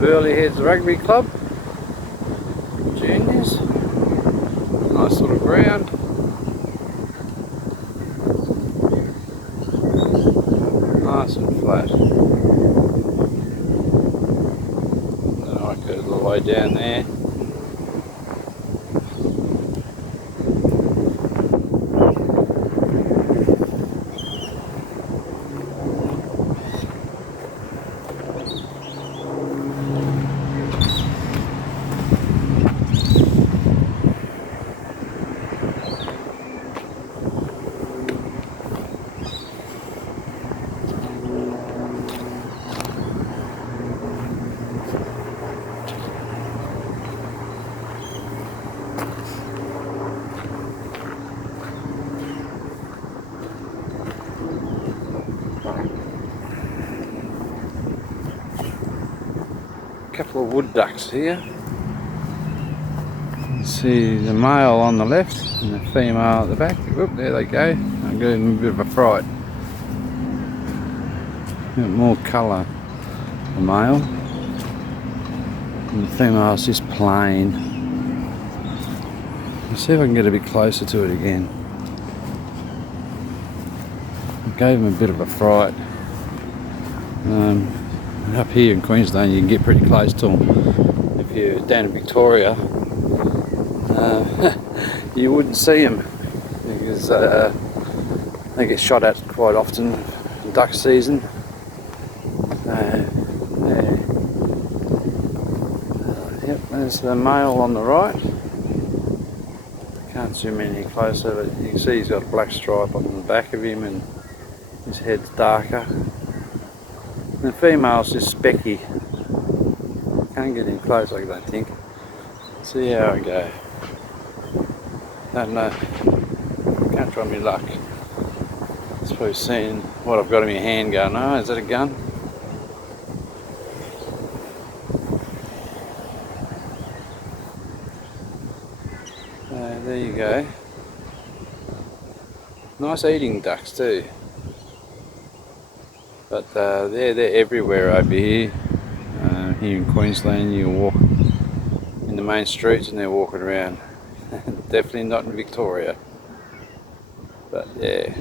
Burley Heads Rugby Club, juniors, nice little ground. Nice and flat. I go all the way down there. Couple of wood ducks here. See the male on the left and the female at the back. Whoop, there they go. I gave them a bit of a fright. A bit more colour, the male. And the female's just plain. Let's see if I can get a bit closer to it again. I gave them a bit of a fright. Up here in Queensland you can get pretty close to them. If you're down in Victoria you wouldn't see them because they get shot at quite often in duck season. Yep, there's the male on the right. Can't zoom in any closer, but you can see he's got a black stripe on the back of him and his head's darker. The female's just specky. Can't get in close, I don't think. See how I go. Don't know. Can't try my luck. I suppose seeing what I've got in my hand going, oh, is that a gun? There you go. Nice eating ducks too. But they're everywhere over here. Here in Queensland you walk in the main streets and they're walking around. Definitely not in Victoria. But yeah,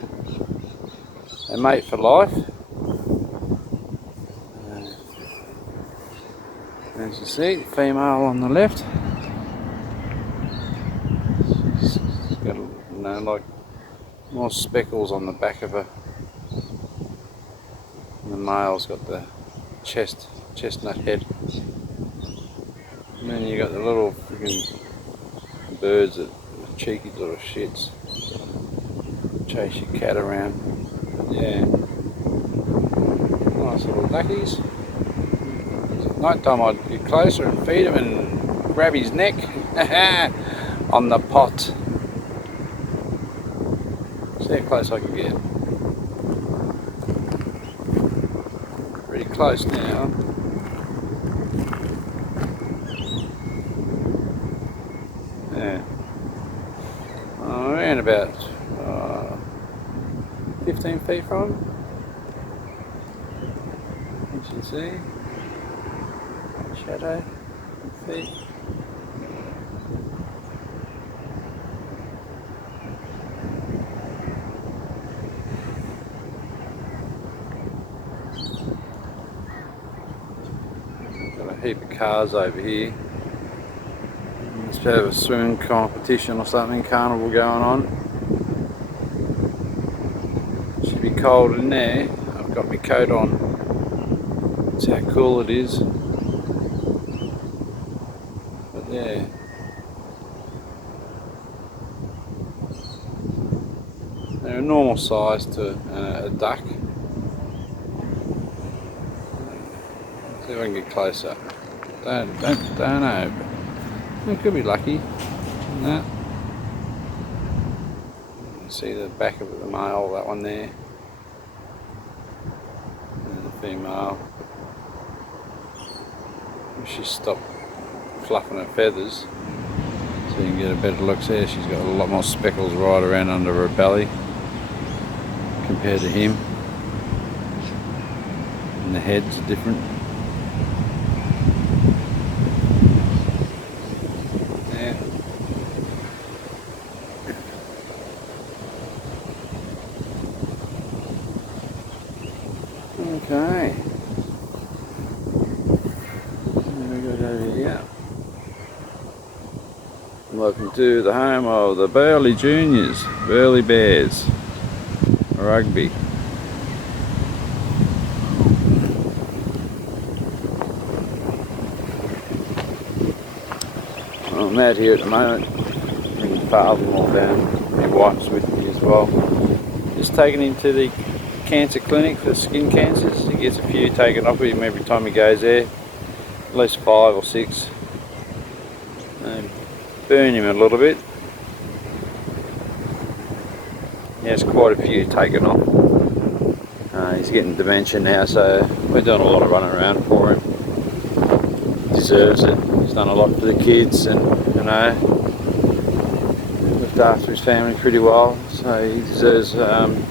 they mate for life. As you see, female on the left. She's got, you know, like more speckles on the back of her. And the male's got the chestnut head. And then you got the little freaking birds that are cheeky little shits. Chase your cat around. Yeah. Nice little duckies. Night time I'd get closer and feed him and grab his neck on the pot. See how close I can get. Pretty close now. Yeah. Around about 15 feet from him. You can see. Shadow. Feet. a heap of cars over here. Must have a swimming competition or something, carnival going on. Should be cold in there. I've got my coat on. See how cool it is. But yeah. They're a normal size to a duck. See if I can get closer. Don't know. We could be lucky. No. You can see the back of the male, that one there. And the female. She stopped fluffing her feathers, so you can get a better look there. She's got a lot more speckles right around under her belly compared to him, and the heads are different. Yeah. Okay. Welcome to the home of the Burleigh Juniors, Burleigh Bears Rugby. I'm out here at the moment, bringing father-in-law down. My wife's with me as well. Just taking him to the cancer clinic for skin cancers. He gets a few taken off with him every time he goes there, at least 5 or 6. Burn him a little bit. He has quite a few taken off. He's getting dementia now, so we're doing a lot of running around for him. He deserves it. He's done a lot for the kids, and you know, looked after his family pretty well, so he deserves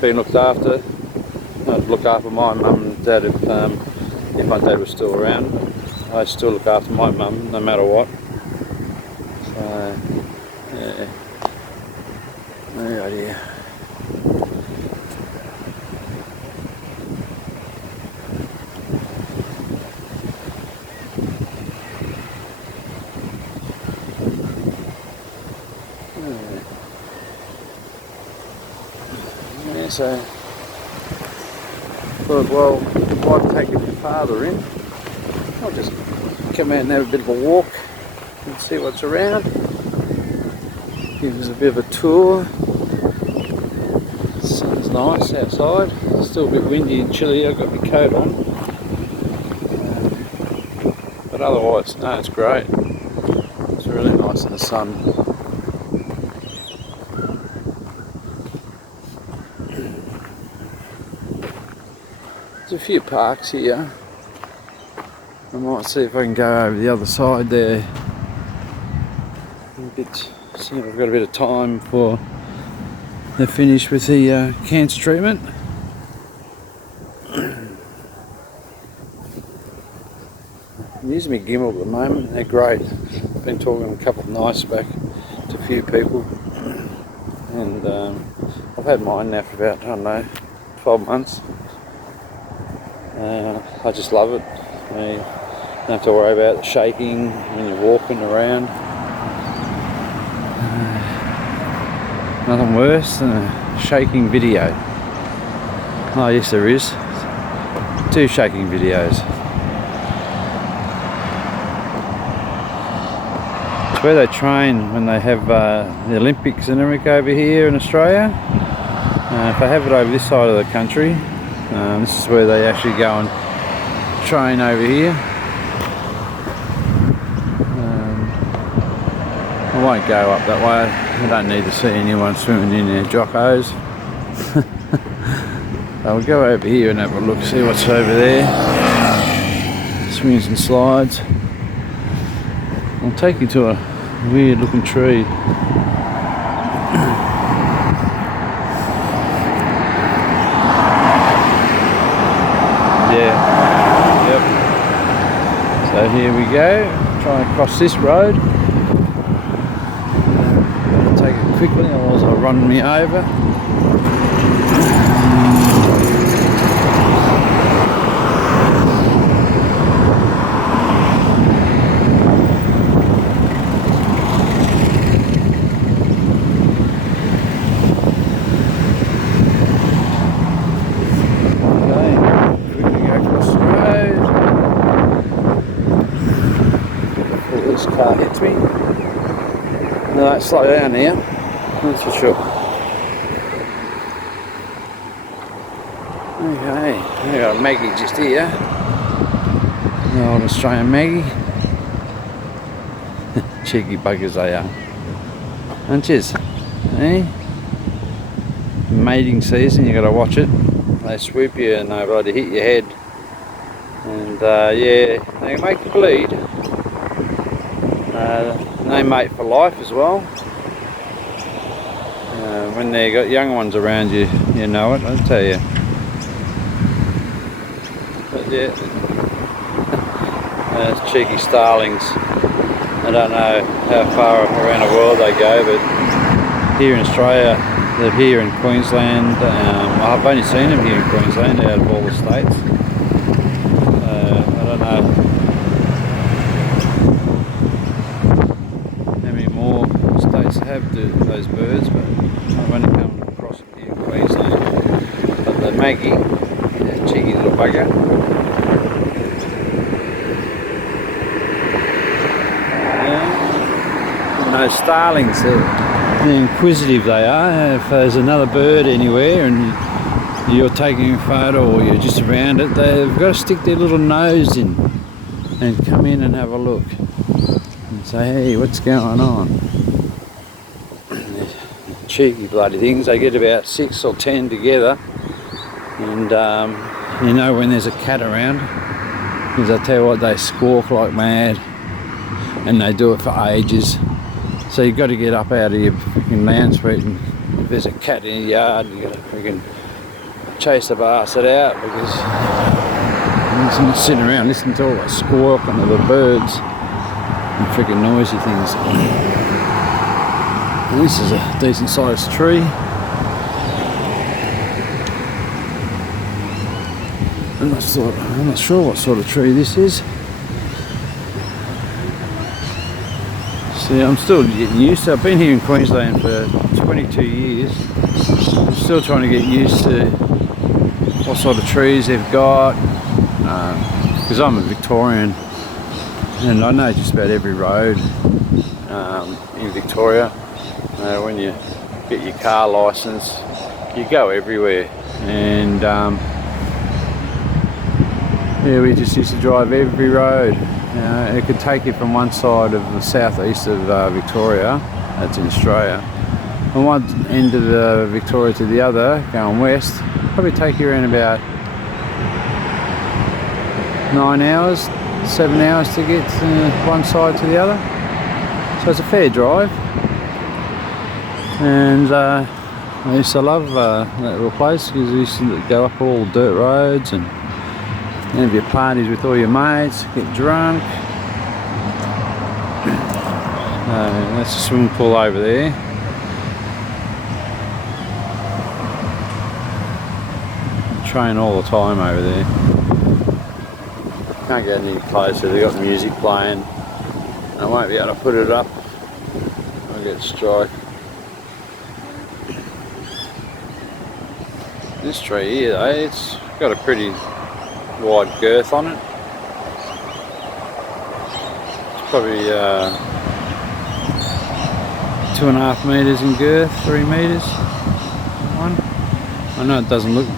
being looked after. I'd look after my mum and dad if my dad was still around. I still look after my mum no matter what. Yeah. Right here. Yeah, so thought, well, why take your father in? I'll just come out and have a bit of a walk and see what's around. Give us a bit of a tour. The sun's nice outside. It's still a bit windy and chilly. I've got my coat on. But otherwise, no, it's great. It's really nice in the sun. There's a few parks here. I might see if I can go over the other side there. See if I've got a bit of time before they're finished with the cancer treatment. I'm using my gimbal at the moment. They're great. I've been talking a couple of nights back to a few people, and I've had mine now for about, I don't know, 12 months. I just love it. You don't have to worry about the shaking when you're walking around. Nothing worse than a shaking video. Oh yes, there is. 2 shaking videos. It's where they train when they have the Olympics in America over here in Australia. If they have it over this side of the country, this is where they actually go and train over here. I won't go up that way. I don't need to see anyone swimming in their jockos. I'll go over here and have a look, see what's over there. Swings and slides. I'll take you to a weird looking tree. Yeah. Yep. So here we go. Try and cross this road. Take it quickly, otherwise I'll run me over. car hits me. No, don't slow down here, that's for sure. Okay, we got a Maggie just here. The old Australian Maggie. Cheeky buggers they are. Hunches, eh? Mating season, you gotta watch it. They swoop you and they bloody hit your head. And yeah, they make you bleed. They mate for life as well. When they got young ones around you, you know it, I'll tell you. But yeah, cheeky starlings. I don't know how far around the world they go, but here in Australia, they're here in Queensland. I've only seen them here in Queensland out of all the states. I don't know how many more states have those birds, but I've only come across them here in Queensland. But the Maggie, cheeky little bugger. Those starlings, they're inquisitive they are. If there's another bird anywhere and you're taking a photo or you're just around it, they've got to stick their little nose in and come in and have a look and say, hey, what's going on? Cheeky bloody things. They get about 6 or 10 together, and you know when there's a cat around, because I tell you what, they squawk like mad and they do it for ages. So you've got to get up out of your freaking lounge suite, and if there's a cat in your yard, you've got to freaking chase the bastard out, because you're not sitting around listening to all the squawking of the birds and freaking noisy things. And this is a decent sized tree. I'm not sure what sort of tree this is. See, I'm still getting used to it. I've been here in Queensland for 22 years. I'm still trying to get used to what sort of trees they've got, because I'm a Victorian and I know just about every road in Victoria. When you get your car licence, you go everywhere, and yeah, we just used to drive every road. It could take you from one side of the southeast of Victoria, that's in Australia, from one end of Victoria to the other, going west, probably take you around about 9 hours, 7 hours to get one side to the other. So it's a fair drive. And I used to love that little place, because we used to go up all dirt roads and have your parties with all your mates, get drunk. That's a swimming pool over there. Train all the time over there. Can't get any closer, they've got music playing. I won't be able to put it up, I'll get strike. This tree here though, it's got a pretty wide girth on it. It's probably 2.5 metres in girth, 3 metres. I know it doesn't look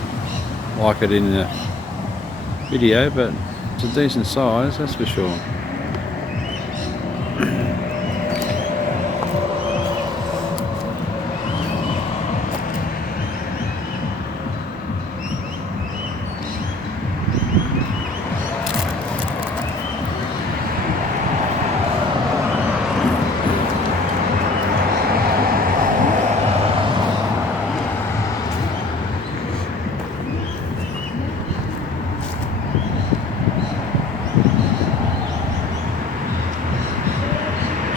like it in the video, but it's a decent size, that's for sure.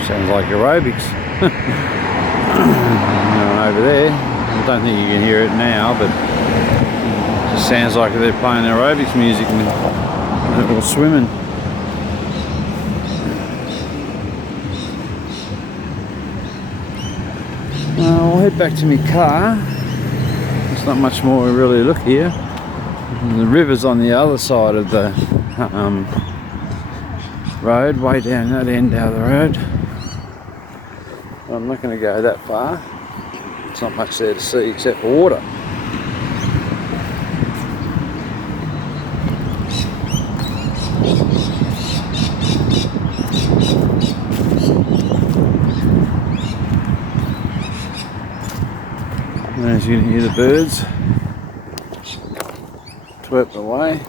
Sounds like aerobics. Over there, I don't think you can hear it now, but it just sounds like they're playing aerobics music and they're all swimming. I'll head back to my car. There's not much more to really look here. The river's on the other side of the road way down that end of the road. I'm not going to go that far. There's not much there to see except for water. As you can hear the birds chirp away.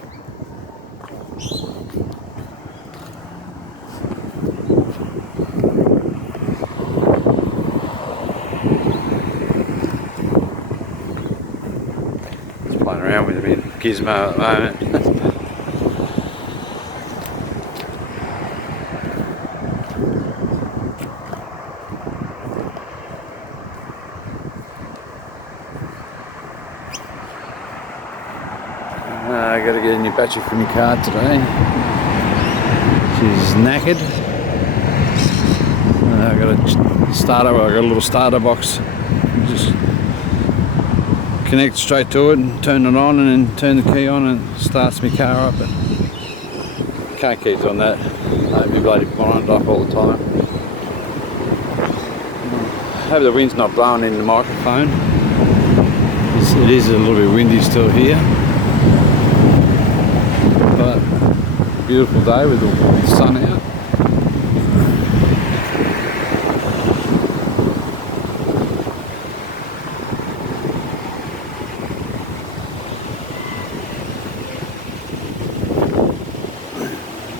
Just playing around with him in Gizmo at the moment. I got to get a new battery for my car today. She's knackered. I got a starter. I got a little starter box. Just connect straight to it and turn it on, and then turn the key on, and it starts my car up. And can't keep doing that. I'd be bloody blind up all the time. I hope the wind's not blowing in the microphone. It is a little bit windy still here. But beautiful day with the sun out.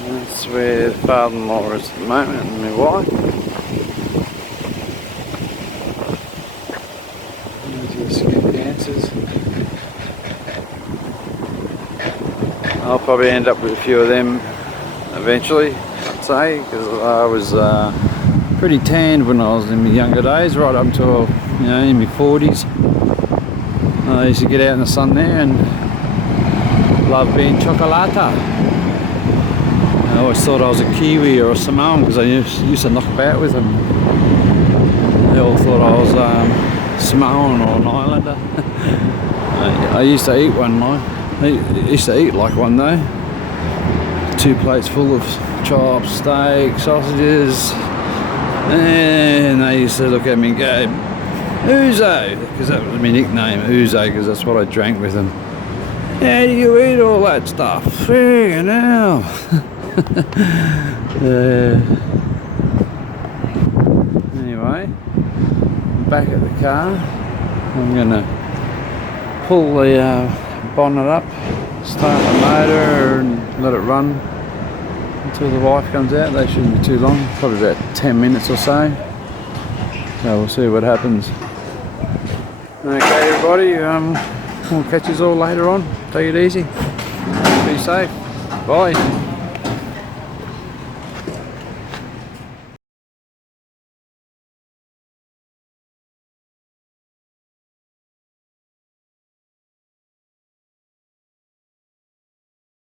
That's where the father-in-law is at the moment, and my wife. There's your skin cancers. I'll probably end up with a few of them eventually, I'd say, because I was pretty tanned when I was in my younger days, right up until, you know, in my 40s. I used to get out in the sun there and love being chocolata. I always thought I was a Kiwi or a Samoan because I used to knock about with them. They all thought I was Samoan or an Islander. I used to eat one night. I used to eat like one though. 2 plates full of chops, steak, sausages, and they used to look at me and go, "Ouzo," because that was my nickname, Ouzo, because that's what I drank with them. How do you eat all that stuff? Friggin' hell. Anyway, back at the car. I'm gonna pull the bonnet up, start the motor and let it run until the wife comes out. They shouldn't be too long, probably about 10 minutes or so. So we'll see what happens. Okay everybody, we'll catch you all later on. Take it easy. Be safe. Bye.